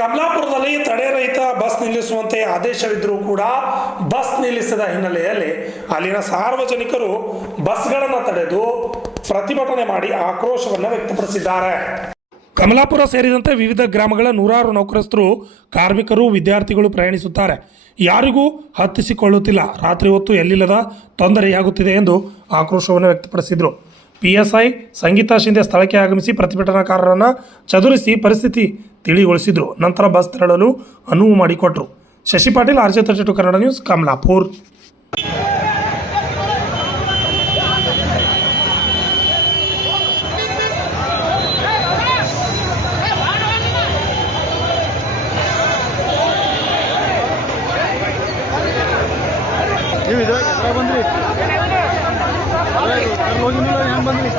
ಕಮಲಾಪುರದಲ್ಲಿ ತಡೆರಹಿತ ಬಸ್ ನಿಲ್ಲಿಸುವಂತೆ ಆದೇಶವಿದ್ದರೂ ಕೂಡ ಬಸ್ ನಿಲ್ಲಿಸಿದ ಹಿನ್ನೆಲೆಯಲ್ಲಿ ಅಲ್ಲಿನ ಸಾರ್ವಜನಿಕರು ಬಸ್ಗಳನ್ನು ತಡೆದು ಪ್ರತಿಭಟನೆ ಮಾಡಿ ಆಕ್ರೋಶವನ್ನು ವ್ಯಕ್ತಪಡಿಸಿದ್ದಾರೆ. ಕಮಲಾಪುರ ಸೇರಿದಂತೆ ವಿವಿಧ ಗ್ರಾಮಗಳ ನೂರಾರು ನೌಕರಸ್ಥರು, ಕಾರ್ಮಿಕರು, ವಿದ್ಯಾರ್ಥಿಗಳು ಪ್ರಯಾಣಿಸುತ್ತಾರೆ. ಯಾರಿಗೂ ಹತ್ತಿಸಿಕೊಳ್ಳುತ್ತಿಲ್ಲ. ರಾತ್ರಿ ಹೊತ್ತು ಎಲ್ಲಿಲ್ಲದ ತೊಂದರೆಯಾಗುತ್ತಿದೆ ಎಂದು ಆಕ್ರೋಶವನ್ನು ವ್ಯಕ್ತಪಡಿಸಿದರು. PSI ಸಂಗೀತಾ ಶಿಂದೆ ಸ್ಥಳಕ್ಕೆ ಆಗಮಿಸಿ ಪ್ರತಿಭಟನಾಕಾರರನ್ನು ಚದುರಿಸಿ ಪರಿಸ್ಥಿತಿ ತಿಳಿಗೊಳಿಸಿದರು. ನಂತರ ಬಸ್ ತೆರಳಲು ಅನುವು ಮಾಡಿಕೊಟ್ಟರು. Shashi Patil, RJ32 Kannada news, Kamalapur. ನೀವು ಇದು ಎದ್ರ ಬಂದ್ರಿ ಹೋಗಿಲ್ಲ ಹೆಂಗೆ ಬಂದ್ರಿ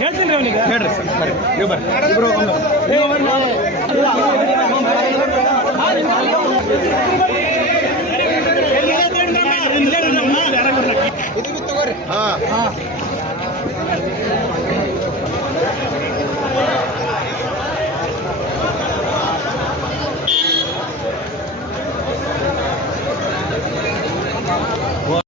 ಹೇಳ್ತೀನಿ ಅವನಿಗೆ ಹೇಳ್ರಿ ಸರಿ ನೀವು ಬರ್ರಿ ಇಬ್ಬರು